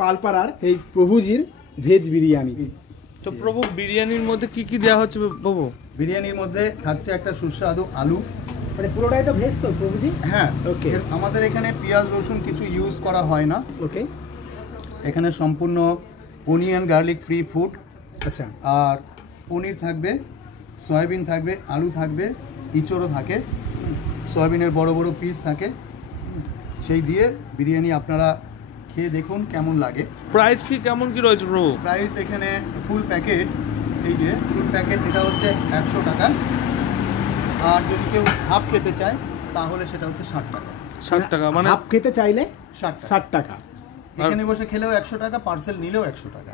পালপাড়ার এই প্রভুজির ভেজ বিরিয়ানি। তো প্রভু বিরিয়ানির মধ্যে কি কি দেওয়া হচ্ছে প্রভু? বিরিয়ানির মধ্যে থাকছে একটা সুস্বাদু আলু, মানে পুরোটাই তো ভেজ তো প্রভুজি? হ্যাঁ ওকে। আমাদের এখানে পেঁয়াজ রসুন কিছু ইউজ করা হয় না। ওকে। এখানে সম্পূর্ণ অনিয়ন গার্লিক ফ্রি ফুড। আচ্ছা। আর পনির থাকবে, সয়াবিন থাকবে, আলু থাকবে, ইঁচড়ও থাকে, সয়াবিনের বড় বড় পিস থাকে। সেই দিয়ে বিরিয়ানি আপনারা খেয়ে দেখুন কেমন লাগে। প্রাইস কি কেমন কি রয়েছে প্রভু? প্রাইস এখানে ফুল প্যাকেট, এই যে ফুল প্যাকেট, এটা হচ্ছে 100 টাকা। আর যদি কেউ হাফ খেতে চায় তাহলে সেটা হচ্ছে 60 টাকা। 60 টাকা মানে হাফ খেতে চাইলে 60 টাকা। এখানে বসে খেলেও 100 টাকা, পার্সেল নিলেও 100 টাকা।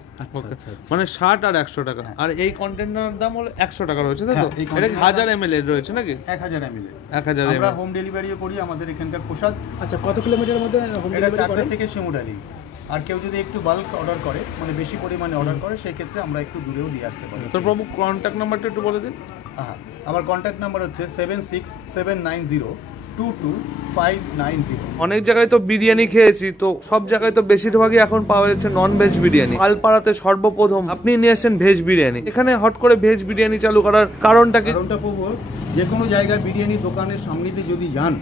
মানে 60 আর 100 টাকা। আর এই কন্টেনার দাম হলো 100 টাকা রয়েছে, তাই তো? এটা 1000 ml এর রয়েছে নাকি? 1000 ml। 1000 ml। আমরা হোম ডেলিভারিও করি আমাদের এখানকার পোশাক। আচ্ছা, কত কিলোমিটারের মধ্যে হোম ডেলিভারি করেন? চাকদা থেকে শিমুডালি। আর কেউ যদি একটু বাল্ক অর্ডার করে, মানে বেশি পরিমাণে অর্ডার করে, সেই ক্ষেত্রে আমরা একটু দূরেও দিয়ে আসতে পারি। তো প্রভু কন্ট্যাক্ট নাম্বারটা একটু বলে দিন। হ্যাঁ, আমার কন্ট্যাক্ট নাম্বার হচ্ছে 7679022590। অনেক জায়গায় তো বিরিয়ানি খেয়েছি, তো সব জায়গায় তো বেশিরভাগই এখন পাওয়া যাচ্ছে নন ভেজ বিরিয়ানি। পালপাড়াতে সর্বপ্রথম আপনি নিয়ে আসেন ভেজ বিরিয়ানি। এখানে হট করে ভেজ বিরিয়ানি চালু করার কারণটা কি? কারণটা প্রভু, যে কোনো জায়গায় বিরিয়ানি দোকানের সামনে দিয়ে যদি যান,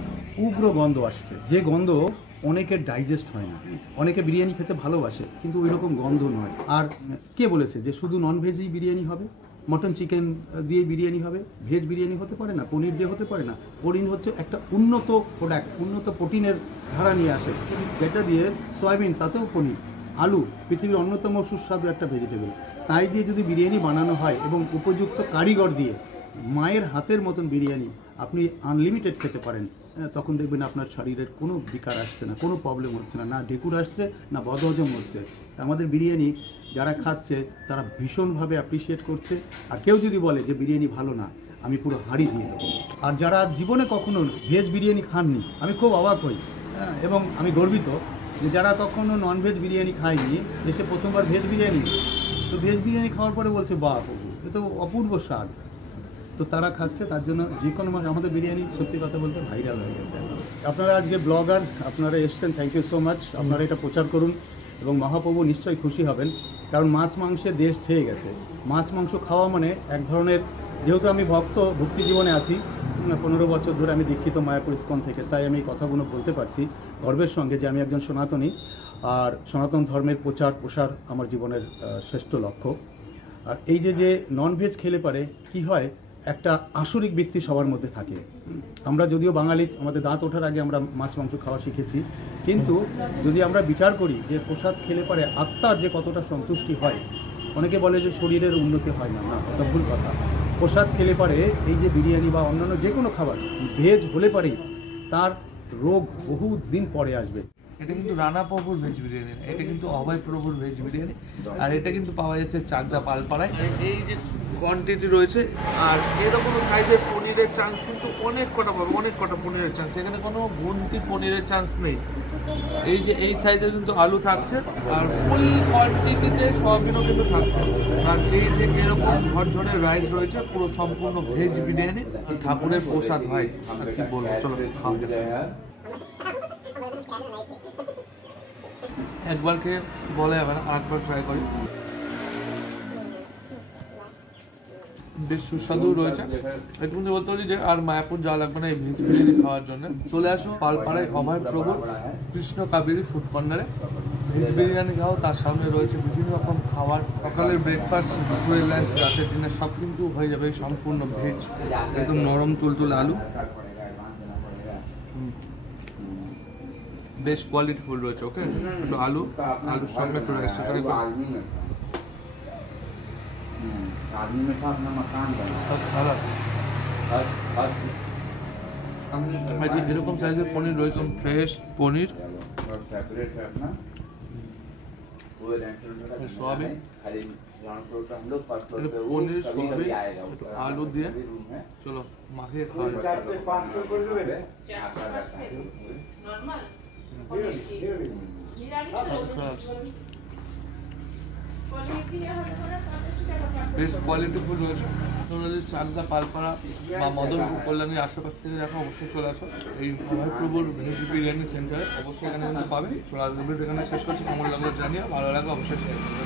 উগ্র গন্ধ আসছে, যে গন্ধ অনেকের ডাইজেস্ট হয় না। অনেকে বিরিয়ানি খেতে ভালোবাসে কিন্তু ওই রকম গন্ধ নয়। আর কে বলেছে যে শুধু নন ভেজই বিরিয়ানি হবে? মটন চিকেন দিয়ে বিরিয়ানি হবে, ভেজ বিরিয়ানি হতে পারে না? পনির দিয়ে হতে পারে না? পনির হচ্ছে একটা উন্নত প্রোডাক্ট, উন্নত প্রোটিনের ধারা নিয়ে আসে, যেটা দিয়ে সয়াবিন, তাতেও পনির, আলু পৃথিবীর অন্যতম সুস্বাদু একটা ভেজিটেবল। তাই দিয়ে যদি বিরিয়ানি বানানো হয় এবং উপযুক্ত কারিগর দিয়ে, মায়ের হাতের মতন বিরিয়ানি আপনি আনলিমিটেড খেতে পারেন, তখন দেখবেন আপনার শরীরের কোনো বিকার আসছে না, কোনো প্রবলেম হচ্ছে না, না ঢেকুর আসছে, না বদহজম হচ্ছে। আমাদের বিরিয়ানি যারা খাচ্ছে তারা ভীষণভাবে অ্যাপ্রিসিয়েট করছে। আর কেউ যদি বলে যে বিরিয়ানি ভালো না, আমি পুরো হাড়ি দিয়ে দেবো। আর যারা জীবনে কখনো ভেজ বিরিয়ানি খাননি, আমি খুব অবাক হই, এবং আমি গর্বিত যে যারা কখনো ননভেজ বিরিয়ানি খায়নি, এসে প্রথমবার ভেজ বিরিয়ানি, তো ভেজ বিরিয়ানি খাওয়ার পরে বলছে বাহ প্রভু, এ তো অপূর্ব স্বাদ। তো তারা খাচ্ছে, তার জন্য যে কোনো আমাদের বিরিয়ানি সত্যি কথা বলতে ভাইরাল হয়ে গেছে। আপনারা আজকে ব্লগার, আপনারা এসছেন, থ্যাংক ইউ সো মাচ। আপনারা এটা প্রচার করুন এবং মহাপ্রভু নিশ্চয়ই খুশি হবেন, কারণ মাছ মাংসের দেশ ছেয়ে গেছে। মাছ মাংস খাওয়া মানে এক ধরনের, যেহেতু আমি ভক্তি জীবনে আছি, 15 বছর ধরে আমি দীক্ষিত মায়াপুর ইস্কন থেকে, তাই আমি এই কথাগুলো বলতে পারছি গর্বের সঙ্গে যে আমি একজন সনাতনী। আর সনাতন ধর্মের প্রচার প্রসার আমার জীবনের শ্রেষ্ঠ লক্ষ্য। আর এই যে ননভেজ খেলে পারে কি হয়, একটা আসরিক বৃত্তি সবার মধ্যে থাকে। আমরা যদিও বাঙালি, আমাদের দাঁত ওঠার আগে আমরা মাছ মাংস খাওয়া শিখেছি, কিন্তু যদি আমরা বিচার করি যে প্রসাদ খেলে পারে আত্মার যে কতটা সন্তুষ্টি হয়, অনেকে বলে যে শরীরের উন্নতি হয় না, না, ওটা ভুল কথা। প্রসাদ খেলে পারে এই যে বিরিয়ানি বা অন্যান্য যে কোনো খাবার ভেজ হলে পারে তার রোগ বহু দিন পরে আসবে। এটা কিন্তু রানা প্রভুর ভেজ বিরিয়ানি, এটা কিন্তু অভয় প্রভুর ভেজ বিরিয়ানি। আর এটা কিন্তু পাওয়া যাচ্ছে চাকদা পালপাড়ায়। এই যে কোয়ান্টিটি রয়েছে, আর এরকম সাইজের পনিরের চান্স কিন্তু অনেক কটা পাবে, অনেক কটা পনিরের চান্স, এখানে কোনো গুনতি পনিরের চান্স নেই। এই যে এই সাইজের কিন্তু আলু থাকছে, আর ফুল কোয়ান্টিটিতে সয়াবিনও কিন্তু থাকছে। আর এই যে এরকম ঝরঝরের রাইস রয়েছে, পুরো সম্পূর্ণ ভেজ বিরিয়ানি। ঠাকুরের প্রসাদ হয়, আর কি বলবো, চলো খাওয়া যাক। একবার খেয়ে বলা যাবে না, আরেকবার ট্রাই করি। বেশ সুস্বাদু রয়েছে। একটু বলতে পারি যে আর মায়াপুর যাওয়া লাগবে না এই ভেজ বিরিয়ানি খাওয়ার জন্য। চলে আসো পালপাড়ায় অভয় প্রভুর কৃষ্ণ কাবেরী ফুড কর্নারে, ভেজ বিরিয়ানি খাও। তার সামনে রয়েছে বিভিন্ন রকম খাবার, সকালের ব্রেকফাস্ট, দুপুরের লাঞ্চ, রাতের ডিনার, সব কিন্তু হয়ে যাবে সম্পূর্ণ ভেজ। একদম নরম তুলতুল আলু, বেশ কোয়ালিটি ফুল রয়েছে। ওকে, একটু আলুর সঙ্গে একটু রাইসটা ট্রাই করো। आदमी में था अपना मकान बना। এরকম সাইজের পনির রয়েছে, ফ্রেশ পনির, सेपरेट है अपना वो সোয়াবিন, পনির, সোয়াবিন, একটু আলু দিয়ে চলো মাখিয়ে খাওয়া যাবে। বেশ কোয়ালিটিফুল রয়েছে। তোমরা যদি চাকদা পালপাড়া বা মদনপুর কল্যাণীর আশেপাশ থেকে দেখো অবশ্যই চলে আসো এই অভয়প্রভুর ভেজ বিরিয়ানি সেন্টারে, অবশ্যই এখানে কিন্তু পাবে। চলে আসবে। এখানে শেষ করছি, কেমন লাগলো জানিও, ভালো লাগলো অবশ্যই শেয়ার করবে।